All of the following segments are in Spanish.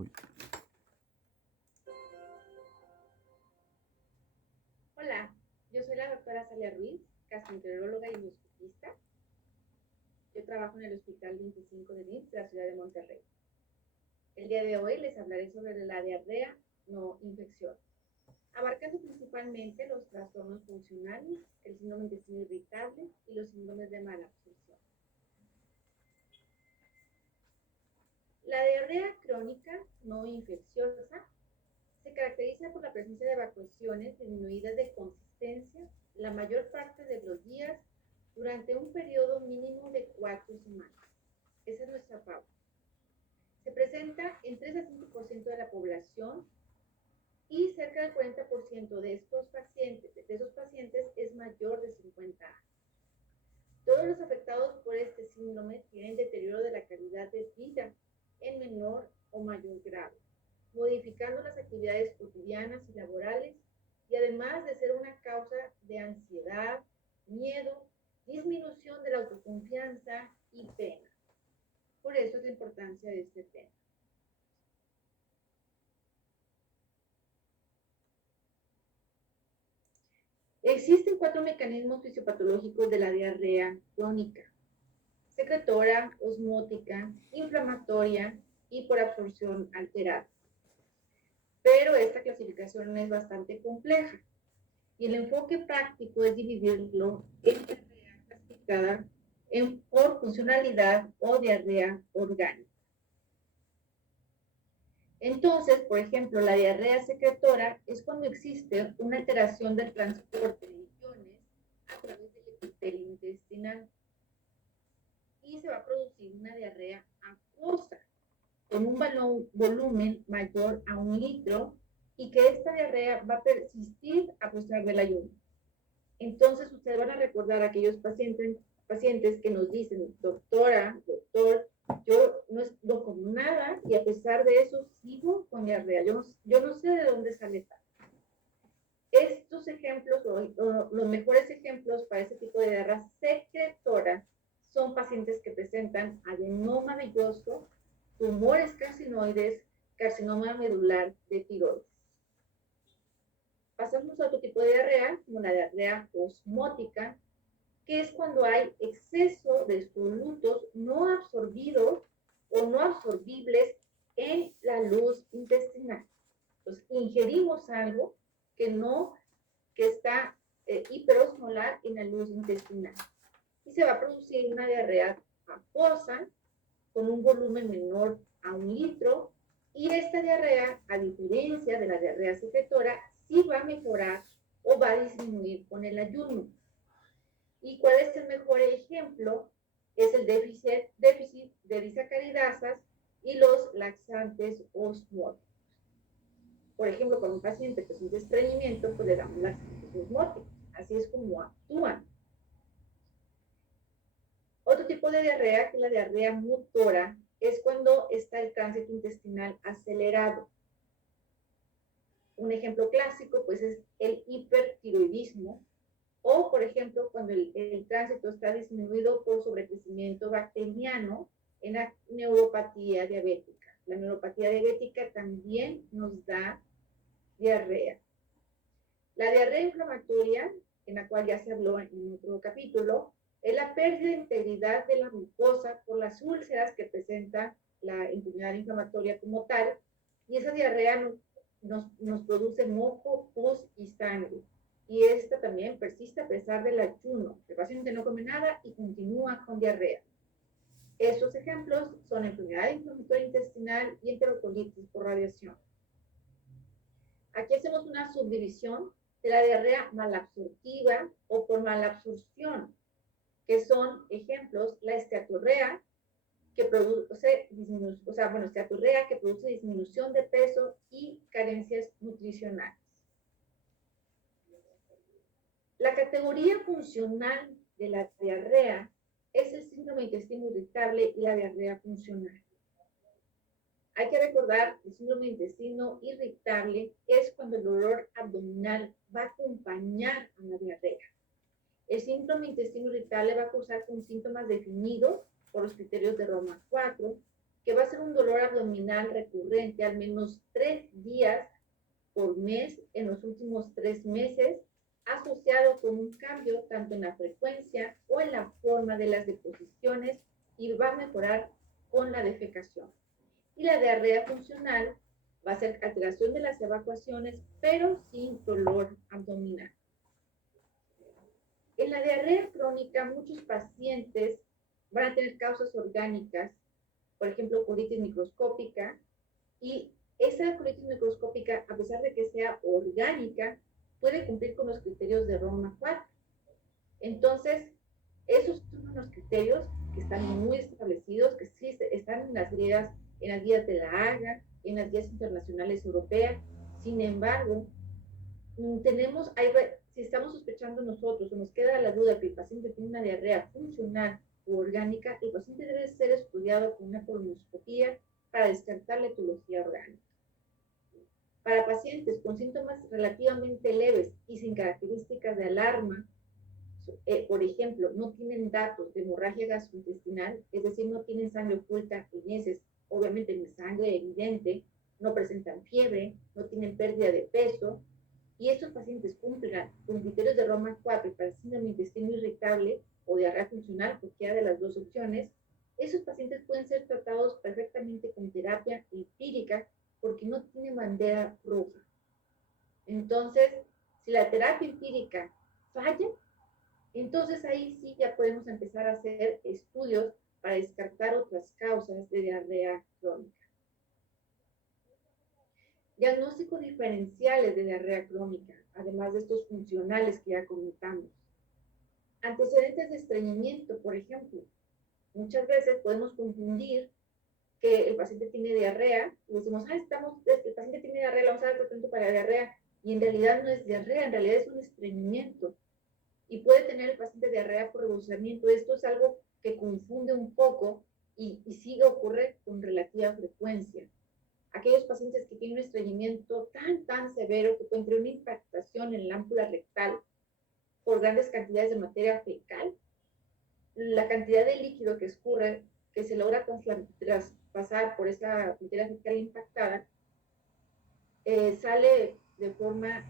Uy. Hola, yo soy la doctora Salia Ruiz, gastroenteróloga y endoscopista. Yo trabajo en el Hospital 25 de IMSS de la ciudad de Monterrey. El día de hoy les hablaré sobre la diarrea no infecciosa, abarcando principalmente los trastornos funcionales, el síndrome de intestino irritable y los síndromes de mala absorción. La diarrea crónica no infecciosa se caracteriza por la presencia de evacuaciones disminuidas de consistencia la mayor parte de los días durante un periodo mínimo de 4 semanas. Esa es nuestra pauta. Se presenta en 3 a 5% de la población y cerca del 40% de esos pacientes es mayor de 50 años. Todos los afectados por este síndrome tienen deterioro de la calidad de vida en menor o mayor grado, modificando las actividades cotidianas y laborales, y además de ser una causa de ansiedad, miedo, disminución de la autoconfianza y pena. Por eso es la importancia de este tema. Existen 4 mecanismos fisiopatológicos de la diarrea crónica: secretora, osmótica, inflamatoria y por absorción alterada. Pero esta clasificación es bastante compleja y el enfoque práctico es dividirlo en diarrea clasificada por funcionalidad o diarrea orgánica. Entonces, por ejemplo, la diarrea secretora es cuando existe una alteración del transporte de iones a través del epitelio intestinal y se va a producir una diarrea acuosa con un volumen mayor a 1 litro y que esta diarrea va a persistir a pesar del ayuno. Entonces, ustedes van a recordar a aquellos pacientes que nos dicen: doctora, doctor, yo no como nada y a pesar de eso sigo con diarrea. Yo no sé de dónde sale esta. Estos ejemplos, los mejores ejemplos para este tipo de diarrea secretora, son pacientes que presentan adenoma velloso, tumores carcinoides, carcinoma medular de tiroides. Pasamos a otro tipo de diarrea, como la diarrea osmótica, que es cuando hay exceso de solutos no absorbidos o no absorbibles en la luz intestinal. Entonces, ingerimos algo que está hiperosmolar en la luz intestinal. Y se va a producir una diarrea acuosa con un volumen menor a 1 litro. Y esta diarrea, a diferencia de la diarrea secretora, sí va a mejorar o va a disminuir con el ayuno. ¿Y cuál es el mejor ejemplo? Es el déficit de disacaridasas y los laxantes osmóticos. Por ejemplo, con un paciente que presenta estreñimiento, pues le damos laxantes osmóticos. Así es como actúan. Otro tipo de diarrea, que es la diarrea motora, es cuando está el tránsito intestinal acelerado. Un ejemplo clásico, pues, es el hipertiroidismo, o, por ejemplo, cuando el tránsito está disminuido por sobrecrecimiento bacteriano en la neuropatía diabética. La neuropatía diabética también nos da diarrea. La diarrea inflamatoria, en la cual ya se habló en otro capítulo, es la pérdida de integridad de la mucosa por las úlceras que presenta la enfermedad inflamatoria como tal, y esa diarrea nos produce moco, pus y sangre. Y esta también persiste a pesar del ayuno. El paciente no come nada y continúa con diarrea. Estos ejemplos son enfermedad inflamatoria intestinal y enterocolitis por radiación. Aquí hacemos una subdivisión de la diarrea malabsortiva o por malabsorción, que son ejemplos: la esteatorrea, que produce disminución de peso y carencias nutricionales. La categoría funcional de la diarrea es el síndrome de intestino irritable y la diarrea funcional. Hay que recordar que el síndrome de intestino irritable es cuando el dolor abdominal va a acompañar a la diarrea. El síndrome de intestino irritable va a causar con síntomas definidos por los criterios de Roma 4, que va a ser un dolor abdominal recurrente al menos 3 días por mes en los últimos 3 meses, asociado con un cambio tanto en la frecuencia o en la forma de las deposiciones, y va a mejorar con la defecación. Y la diarrea funcional va a ser alteración de las evacuaciones, pero sin dolor abdominal. En la diarrea crónica, muchos pacientes van a tener causas orgánicas, por ejemplo, colitis microscópica, y esa colitis microscópica, a pesar de que sea orgánica, puede cumplir con los criterios de Roma 4. Entonces, esos son unos criterios que están muy establecidos, que sí están en las guías de la Haga, en las guías internacionales europeas. Sin embargo, si estamos sospechando nosotros o nos queda la duda que el paciente tiene una diarrea funcional o orgánica, el paciente debe ser estudiado con una colonoscopía para descartar la etiología orgánica. Para pacientes con síntomas relativamente leves y sin características de alarma, por ejemplo, no tienen datos de hemorragia gastrointestinal, es decir, no tienen sangre oculta en heces, obviamente ni sangre evidente, no presentan fiebre, no tienen pérdida de peso, y estos pacientes cumplen con criterios de Roma 4 para síndrome de intestino irritable o diarrea funcional, cualquiera de las dos opciones, esos pacientes pueden ser tratados perfectamente con terapia empírica porque no tienen bandera roja. Entonces, si la terapia empírica falla, entonces ahí sí ya podemos empezar a hacer estudios para descartar otras causas de diarrea crónica. Diagnósticos diferenciales de diarrea crónica, además de estos funcionales que ya comentamos. Antecedentes de estreñimiento, por ejemplo. Muchas veces podemos confundir que el paciente tiene diarrea y decimos, el paciente tiene diarrea, le vamos a dar tratamiento para la diarrea, y en realidad no es diarrea, en realidad es un estreñimiento. Y puede tener el paciente diarrea por rebosamiento. Esto es algo que confunde un poco y sí ocurre con relativa frecuencia. Aquellos pacientes que tienen un estreñimiento tan severo que pueden tener una impactación en la ámpula rectal por grandes cantidades de materia fecal, la cantidad de líquido que escurre, que se logra traspasar por esa materia fecal impactada, sale de forma,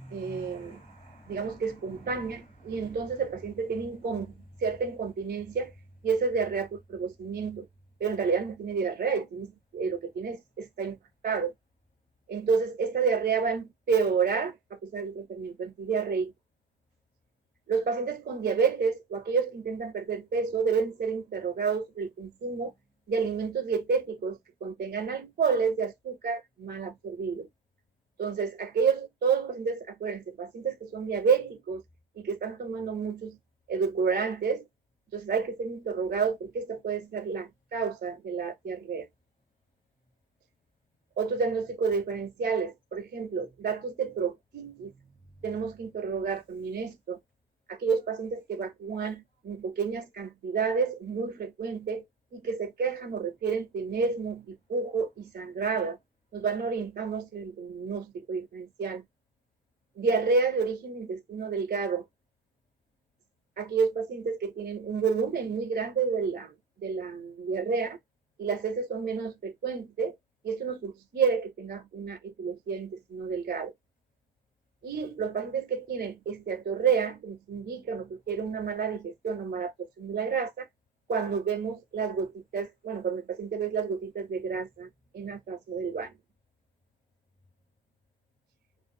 digamos que espontánea, y entonces el paciente tiene cierta incontinencia, y esa es diarrea por rebosamiento, pero en realidad no tiene diarrea, y lo que tiene está impactado. Entonces, esta diarrea va a empeorar a pesar del tratamiento antidiarreico. Los pacientes con diabetes o aquellos que intentan perder peso deben ser interrogados sobre el consumo de alimentos dietéticos que contengan alcoholes de azúcar mal absorbido. Entonces, todos los pacientes, acuérdense, pacientes que son diabéticos y que están tomando muchos edulcorantes, entonces hay que ser interrogados porque esta puede ser la causa de la diarrea. Otros diagnósticos diferenciales, por ejemplo, datos de proctitis, tenemos que interrogar también esto. Aquellos pacientes que evacúan en pequeñas cantidades, muy frecuente, y que se quejan o refieren tenesmo y pujo y sangrado, nos van orientando hacia el diagnóstico diferencial. Diarrea de origen de intestino delgado, aquellos pacientes que tienen un volumen muy grande de la diarrea y las heces son menos frecuentes, y esto nos sugiere que tenga una etiología de intestino delgado. Y los pacientes que tienen esteatorrea, que nos indica o nos sugiere una mala digestión o mala absorción de la grasa, cuando vemos las gotitas, cuando el paciente ve las gotitas de grasa en la taza del baño.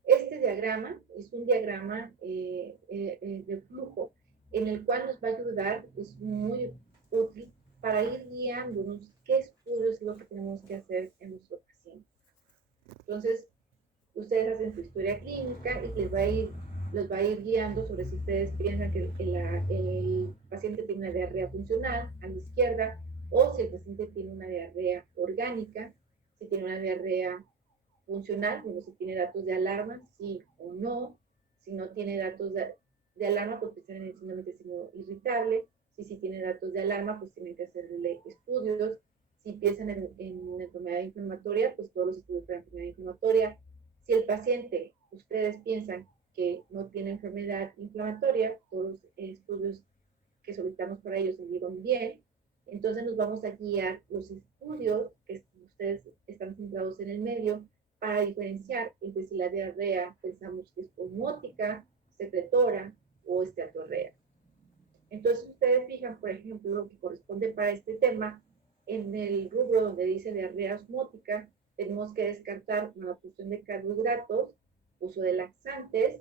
Este diagrama es un diagrama de flujo en el cual nos va a ayudar, es muy útil para ir guiándonos qué estudios es lo que tenemos que hacer en nuestro paciente. Entonces, ustedes hacen su historia clínica y los va a ir guiando sobre si ustedes piensan que el paciente tiene una diarrea funcional a la izquierda, o si el paciente tiene una diarrea orgánica, si tiene una diarrea funcional, bueno, si tiene datos de alarma, sí o no. Si no tiene datos de alarma, pues piensan en el síndrome de intestino irritable. Si tiene datos de alarma, pues tienen que hacerle estudios. Si piensan en una enfermedad inflamatoria, pues todos los estudios para enfermedad inflamatoria. Si el paciente, ustedes piensan que no tiene enfermedad inflamatoria, todos los estudios que solicitamos para ellos salieron bien, entonces nos vamos a guiar los estudios que ustedes están centrados en el medio para diferenciar entre si la diarrea pensamos que es osmótica, secretora o esteatorrea. Entonces ustedes fijan, por ejemplo, lo que corresponde para este tema, en el rubro donde dice diarrea osmótica, tenemos que descartar la absorción de carbohidratos, uso de laxantes.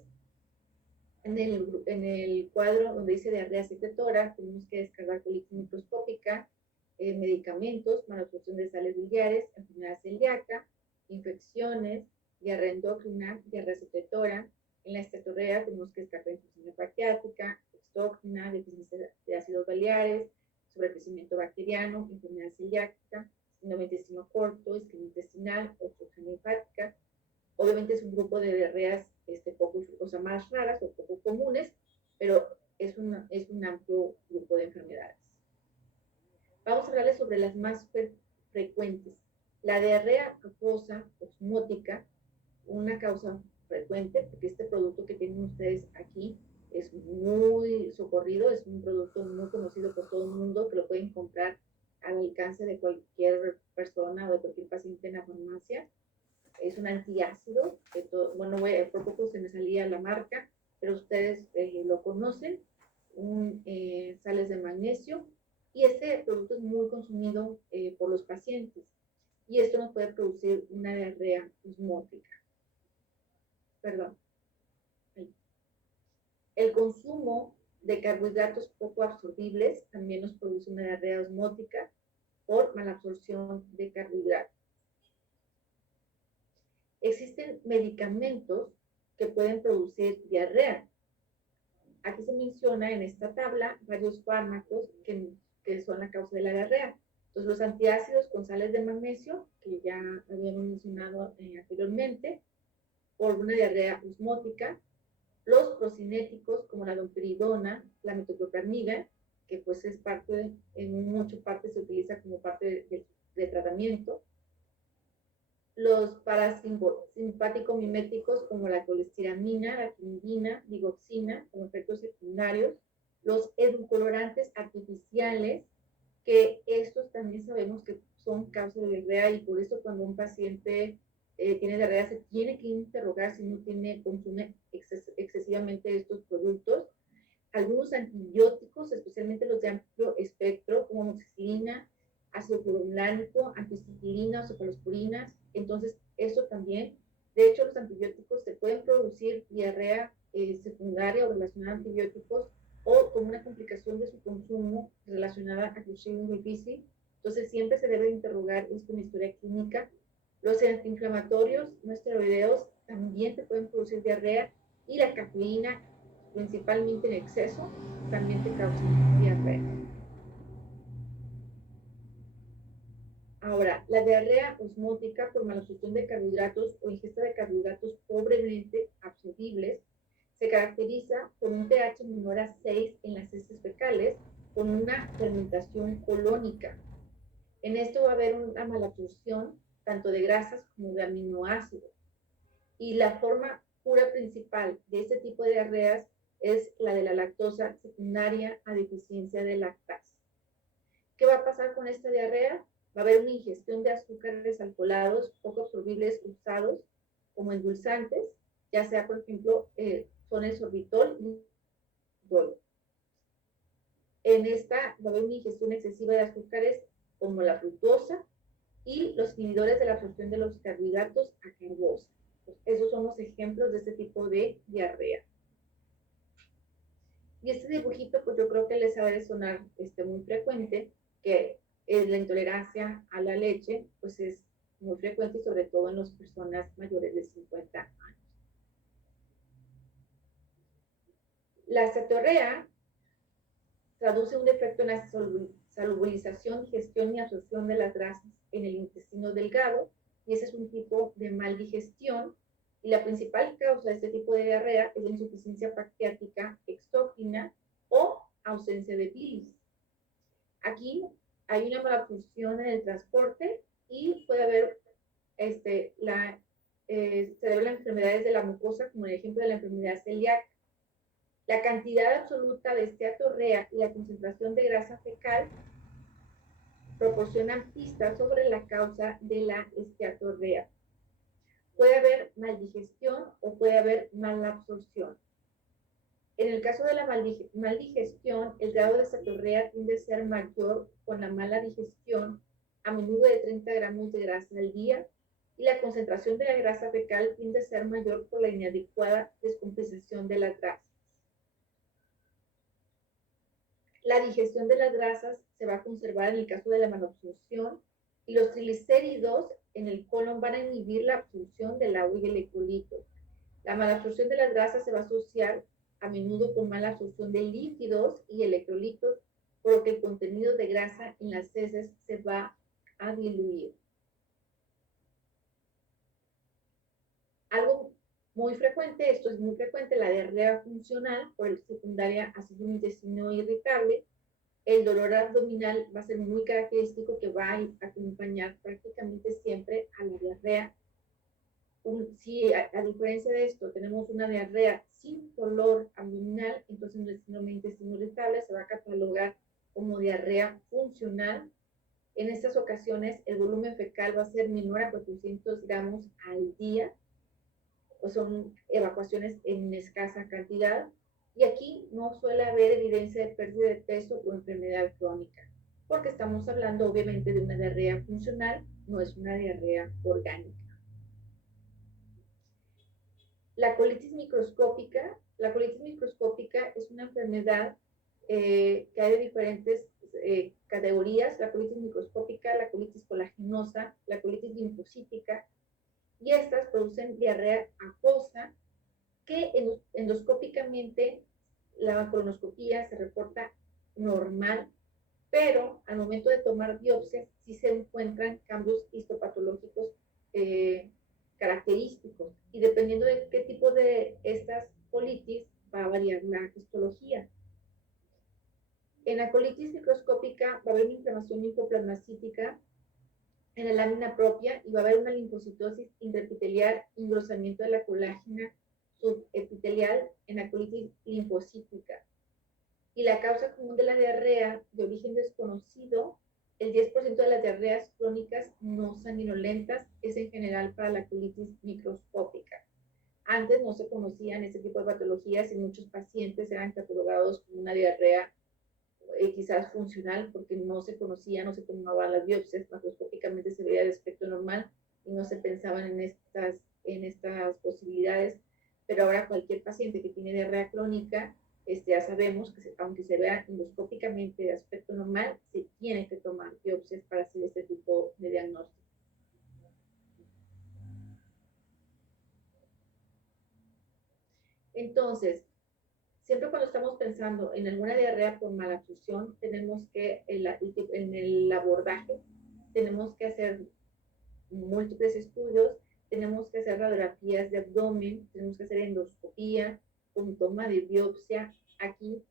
En el cuadro donde dice diarrea secretora, tenemos que descargar colitis microscópica, medicamentos, malabsorción de sales biliares, enfermedad celíaca, infecciones, diarrea endocrina, diarrea secretora. En la esteatorrea tenemos que descartar insuficiencia pancreática, exócrina, deficiencia de ácidos biliares, sobrecrecimiento bacteriano, enfermedad celíaca, síndrome de intestino corto, isquemia intestinal, obstrucción linfática. Obviamente es un grupo de diarreas poco, o sea, más raras o poco comunes, pero es un amplio grupo de enfermedades. Vamos a hablarles sobre las más frecuentes. La diarrea acuosa osmótica, una causa frecuente, porque este producto que tienen ustedes aquí es muy socorrido, es un producto muy conocido por todo el mundo, que lo pueden comprar al alcance de cualquier persona o de cualquier paciente en la farmacia. Es un antiácido, bueno, por poco se me salía la marca, pero ustedes lo conocen, sales de magnesio, y este producto es muy consumido por los pacientes, y esto nos puede producir una diarrea osmótica. Perdón. El consumo de carbohidratos poco absorbibles también nos produce una diarrea osmótica por malabsorción de carbohidratos. Existen medicamentos que pueden producir diarrea. Aquí se menciona en esta tabla varios fármacos que son la causa de la diarrea. Entonces, los antiácidos con sales de magnesio, que ya habíamos mencionado anteriormente, por una diarrea osmótica. Los procinéticos, como la domperidona, la metoclopramida, que pues es parte, en mucha parte se utiliza como parte de tratamiento. Los parasimpático-miméticos, como la colestiramina, la quinidina, digoxina, como efectos secundarios. Los edulcorantes artificiales, que estos también sabemos que son causa de diarrea, y por eso cuando un paciente tiene diarrea se tiene que interrogar si no consume excesivamente estos productos. Algunos antibióticos, especialmente los de amplio espectro, como amoxicilina, ácido clorhilánico, ampicilina, cefalosporinas. Entonces, eso también. De hecho, los antibióticos se pueden producir diarrea secundaria o relacionada a antibióticos, o como una complicación de su consumo relacionada a Clostridium difficile. Entonces, siempre se debe interrogar esto en historia clínica. Los antiinflamatorios no esteroideos también te pueden producir diarrea, y la cafeína, principalmente en exceso, también te causa diarrea. Ahora, la diarrea osmótica por malabsorción de carbohidratos o ingesta de carbohidratos pobremente absorbibles se caracteriza por un pH menor a 6 en las heces fecales, con una fermentación colónica. En esto va a haber una malabsorción tanto de grasas como de aminoácidos. Y la forma pura principal de este tipo de diarreas es la de la lactosa secundaria a deficiencia de lactasa. ¿Qué va a pasar con esta diarrea? Va a haber una ingestión de azúcares alcoholados poco absorbibles usados como endulzantes, ya sea, por ejemplo, son el sorbitol y dolo. En esta va a haber una ingestión excesiva de azúcares como la fructosa y los inhibidores de la absorción de los carbohidratos acarbosa. Esos son los ejemplos de este tipo de diarrea. Y este dibujito, pues yo creo que les ha de sonar muy frecuente, que la intolerancia a la leche, pues es muy frecuente, y sobre todo en las personas mayores de 50 años. La esteatorrea traduce un defecto en la solubilización, digestión y absorción de las grasas en el intestino delgado, y ese es un tipo de mal digestión. Y la principal causa de este tipo de diarrea es la insuficiencia pancreática exógena o ausencia de bilis. Aquí hay una mala función en el transporte, y puede haber se debe a enfermedades de la mucosa, como el ejemplo de la enfermedad celíaca. La cantidad absoluta de esteatorrea y la concentración de grasa fecal proporcionan pistas sobre la causa de la esteatorrea. Puede haber maldigestión o puede haber malabsorción. En el caso de la maldigestión, el grado de esteatorrea tiende a ser mayor con la mala digestión, a menudo de 30 gramos de grasa al día, y la concentración de la grasa fecal tiende a ser mayor por la inadecuada descompensación de las grasas. La digestión de las grasas se va a conservar en el caso de la malabsorción, y los triglicéridos en el colon van a inhibir la absorción del agua y electrolitos. La malabsorción de las grasas se va a asociar a menudo con mala absorción de líquidos y electrolitos, por lo que el contenido de grasa en las heces se va a diluir. Algo muy frecuente, esto es muy frecuente, la diarrea funcional por el secundaria a un intestino irritable. El dolor abdominal va a ser muy característico, que va a acompañar prácticamente siempre a la diarrea. Si a diferencia de esto tenemos una diarrea sin dolor abdominal, entonces el síndrome de intestino irritable se va a catalogar como diarrea funcional. En estas ocasiones el volumen fecal va a ser menor a 400 gramos al día, o son evacuaciones en escasa cantidad, y aquí no suele haber evidencia de pérdida de peso o enfermedad crónica, porque estamos hablando obviamente de una diarrea funcional, no es una diarrea orgánica. La colitis microscópica es una enfermedad que hay de diferentes categorías: la colitis microscópica, la colitis colagenosa, la colitis linfocítica, y estas producen diarrea acuosa que endoscópicamente la colonoscopía se reporta normal, pero al momento de tomar biopsias sí se encuentran cambios histopatológicos característicos, y dependiendo de qué tipo de estas colitis va a variar la histología. En la colitis microscópica va a haber una inflamación linfoplasmacítica en la lámina propia, y va a haber una linfocitosis intraepitelial, engrosamiento de la colágena subepitelial en la colitis linfocítica. Y la causa común de la diarrea de origen desconocido, el 10% de las diarreas crónicas no sanguinolentas es en general para la colitis microscópica. Antes no se conocían este tipo de patologías y muchos pacientes eran catalogados como una diarrea quizás funcional, porque no se conocía, no se tomaban las biopsias, macroscópicamente se veía de aspecto normal y no se pensaban en estas posibilidades. Pero ahora cualquier paciente que tiene diarrea crónica, ya sabemos que aunque se vea endoscópicamente de aspecto normal, se tiene que tomar biopsias para hacer este tipo de diagnóstico. Entonces, siempre cuando estamos pensando en alguna diarrea por malabsorción, tenemos que, en el abordaje, tenemos que hacer múltiples estudios, tenemos que hacer radiografías de abdomen, tenemos que hacer endoscopía con toma de biopsia. Aquí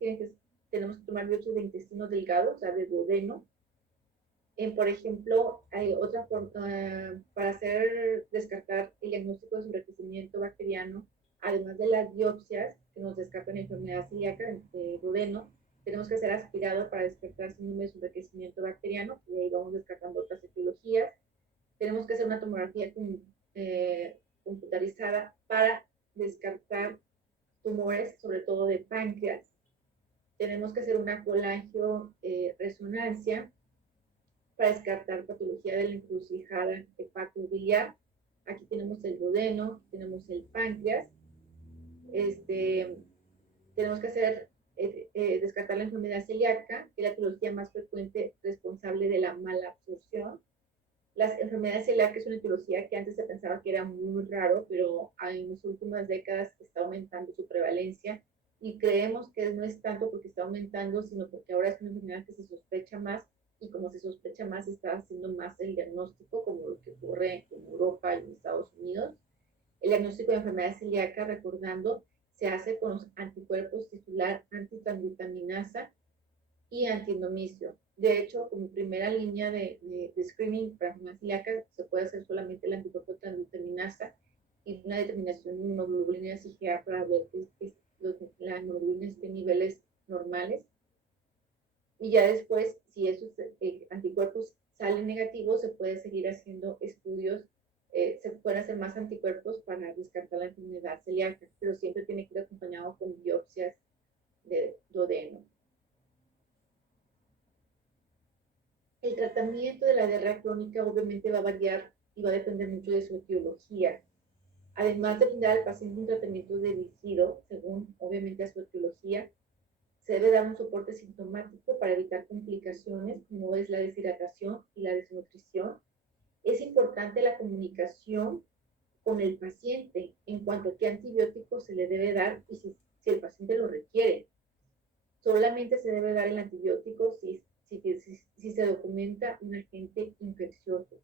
tenemos que tomar biopsias de intestino delgado, o sea, de duodeno. Por ejemplo, hay otra forma para descartar el diagnóstico de sobrecrecimiento bacteriano. Además de las biopsias que nos descartan enfermedad celíaca de duodeno, tenemos que hacer aspirado para descartar síndrome de sobrecrecimiento bacteriano, y ahí vamos descartando otras etiologías. Tenemos que hacer una tomografía computarizada para descartar tumores, sobre todo de páncreas. Tenemos que hacer una colangioresonancia para descartar patología de la encrucijada hepatobiliar. Aquí tenemos el duodeno, tenemos el páncreas. Tenemos que hacer descartar la enfermedad celíaca, que es la etiología más frecuente responsable de la mala absorción. Las enfermedades celíacas es una etiología que antes se pensaba que era muy raro, pero en las últimas décadas está aumentando su prevalencia, y creemos que no es tanto porque está aumentando, sino porque ahora es una enfermedad que se sospecha más, y como se sospecha más, se está haciendo más el diagnóstico, como lo que ocurre en Europa y en Estados Unidos. El diagnóstico de enfermedad celíaca, recordando, se hace con los anticuerpos titular antitransglutaminasa y antiendomicio. De hecho, como primera línea de screening para enfermedad celíaca, se puede hacer solamente el anticuerpo transglutaminasa y una determinación de inmunoglobulinas IgA para ver que la inmunoglobulina esté en niveles normales. Y ya después, si esos anticuerpos positivo, se puede seguir haciendo estudios, se pueden hacer más anticuerpos para descartar la enfermedad celíaca, pero siempre tiene que ir acompañado con biopsias de duodeno. El tratamiento de la diarrea crónica obviamente va a variar y va a depender mucho de su etiología. Además de brindar al paciente un tratamiento dirigido, según obviamente a su etiología, se debe dar un soporte sintomático para evitar complicaciones como es la deshidratación y la desnutrición. Es importante la comunicación con el paciente en cuanto a qué antibiótico se le debe dar y si el paciente lo requiere. Solamente se debe dar el antibiótico si se documenta un agente infeccioso.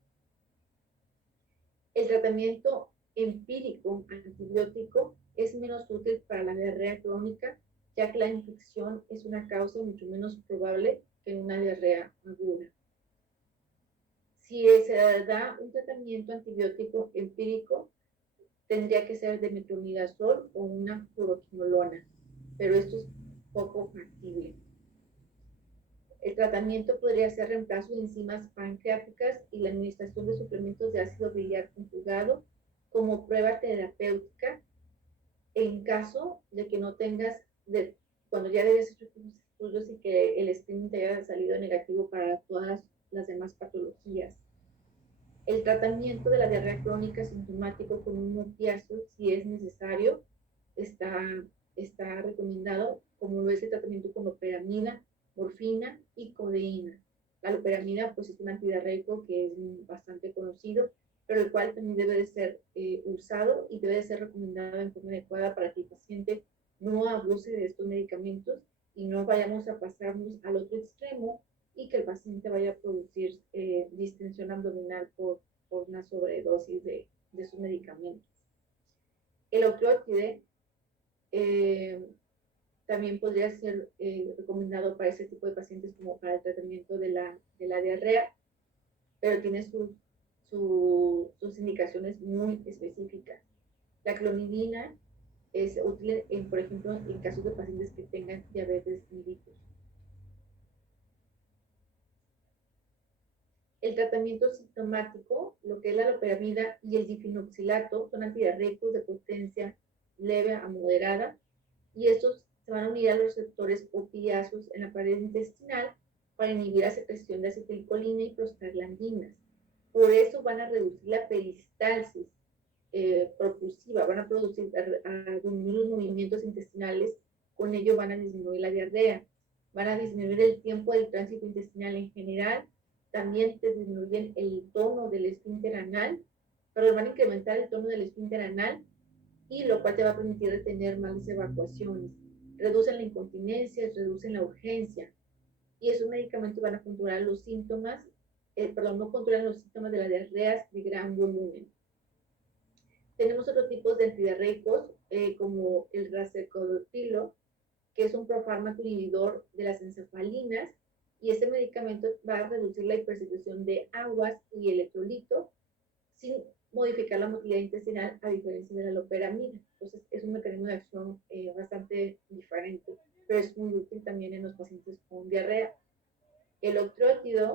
El tratamiento empírico antibiótico es menos útil para la diarrea crónica, ya que la infección es una causa mucho menos probable que una diarrea aguda. Si se da un tratamiento antibiótico empírico, tendría que ser de metronidazol o una fluoroquinolona, pero esto es poco factible. El tratamiento podría ser reemplazo de enzimas pancreáticas y la administración de suplementos de ácido biliar conjugado como prueba terapéutica en caso de que no tengas, cuando ya debes hecho tus estudios y que el screening te haya salido negativo para todas las demás patologías. El tratamiento de la diarrea crónica sintomático con un opiáceo, si es necesario, está recomendado, como lo es el tratamiento con loperamida, morfina y codeína. La loperamida pues es un antidiarreico que es bastante conocido, pero el cual también debe de ser usado y debe de ser recomendado en forma adecuada para que el paciente no abuse de estos medicamentos y no vayamos a pasarnos al otro extremo y que el paciente vaya a producir distensión abdominal por una sobredosis de sus medicamentos. El octreotide también podría ser recomendado para ese tipo de pacientes como para el tratamiento de la diarrea, pero tiene sus indicaciones muy específicas. La clonidina es útil, por ejemplo, en casos de pacientes que tengan diabetes mellitus. El tratamiento sintomático, lo que es la loperamida y el difenoxilato, son antidiarreicos de potencia leve a moderada y estos se van a unir a los receptores opiáceos en la pared intestinal para inhibir la secreción de acetilcolina y prostaglandinas. Por eso van a reducir la peristalsis propulsiva, van a producir disminuir los movimientos intestinales, con ello van a disminuir la diarrea, van a disminuir el tiempo del tránsito intestinal en general, también te disminuyen el tono del esfínter anal, pero van a incrementar el tono del esfínter anal y lo cual te va a permitir retener más evacuaciones. Reducen la incontinencia, reducen la urgencia y esos medicamentos van a controlar los síntomas, no controlan los síntomas de las diarreas de gran volumen. Tenemos otros tipos de antidiarreicos como el racecodotilo, que es un profármaco inhibidor de las encefalinas y este medicamento va a reducir la hipersecreción de aguas y electrolitos sin modificar la motilidad intestinal a diferencia de la loperamida. Entonces es un mecanismo de acción bastante diferente, pero es muy útil también en los pacientes con diarrea. El octreotide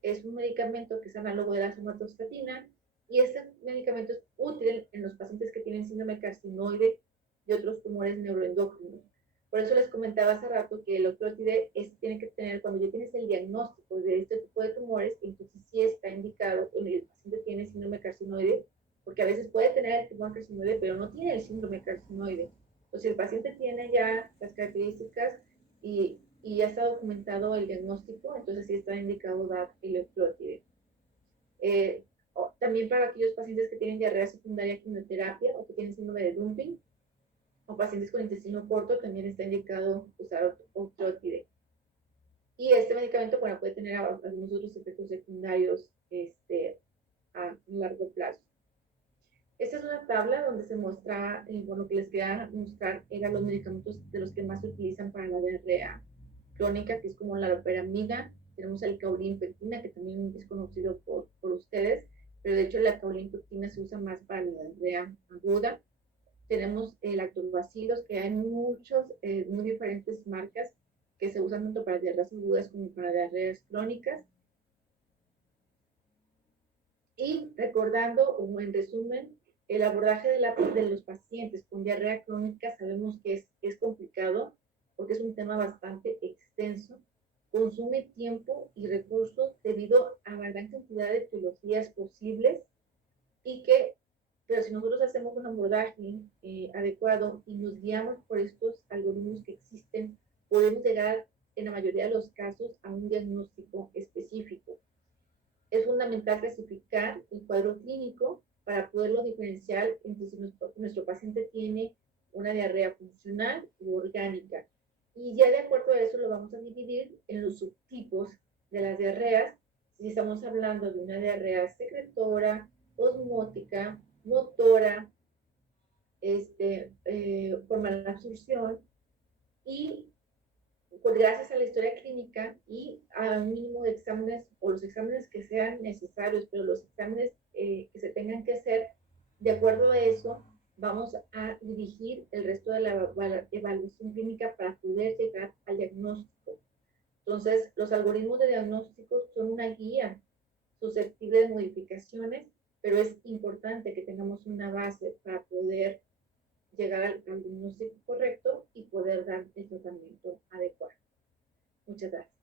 es un medicamento que es análogo de la somatostatina y este medicamento es útil en los pacientes que tienen síndrome carcinoide y otros tumores neuroendocrinos. Por eso les comentaba hace rato que el octreotide tiene que tener, cuando ya tienes el diagnóstico de este tipo de tumores, entonces sí está indicado cuando el paciente tiene síndrome carcinoide, porque a veces puede tener el tumor carcinoide, pero no tiene el síndrome carcinoide. Entonces, si el paciente tiene ya las características y ya está documentado el diagnóstico, entonces sí está indicado dar el octreotide. También para aquellos pacientes que tienen diarrea secundaria a quimioterapia o que tienen síndrome de dumping, o pacientes con intestino corto, también está indicado usar octreotide. Y este medicamento, bueno, puede tener algunos otros efectos secundarios a largo plazo. Esta es una tabla donde se muestra, bueno, que les quería mostrar eran los medicamentos de los que más se utilizan para la diarrea crónica, que es como la loperamida. Tenemos el caulinpectina, que también es conocido por ustedes, pero de hecho la caulinpectina se usa más para la diarrea aguda. Tenemos lactobacilos, que hay muchos, muy diferentes marcas que se usan tanto para diarreas agudas como para diarreas crónicas. Y recordando, o en resumen, el abordaje de los pacientes con diarrea crónica sabemos que es complicado porque es un tema bastante extenso, consume tiempo y recursos debido a la gran cantidad de etiologías posibles y que, pero si nosotros hacemos un abordaje adecuado y nos guiamos por estos algoritmos que existen, podemos llegar en la mayoría de los casos a un diagnóstico específico. Es fundamental clasificar el cuadro clínico para poderlo diferenciar entre si nuestro paciente tiene una diarrea funcional u orgánica. Y ya de acuerdo a eso lo vamos a dividir en los subtipos de las diarreas. Si estamos hablando de una diarrea secretora, osmótica, motora, por mala absorción, y pues gracias a la historia clínica y a un mínimo de exámenes o los exámenes que sean necesarios, pero los exámenes que se tengan que hacer, de acuerdo a eso, vamos a dirigir el resto de la evaluación clínica para poder llegar al diagnóstico. Entonces, los algoritmos de diagnóstico son una guía susceptible de modificaciones, pero es importante que tengamos una base para poder llegar al diagnóstico correcto y poder dar el tratamiento adecuado. Muchas gracias.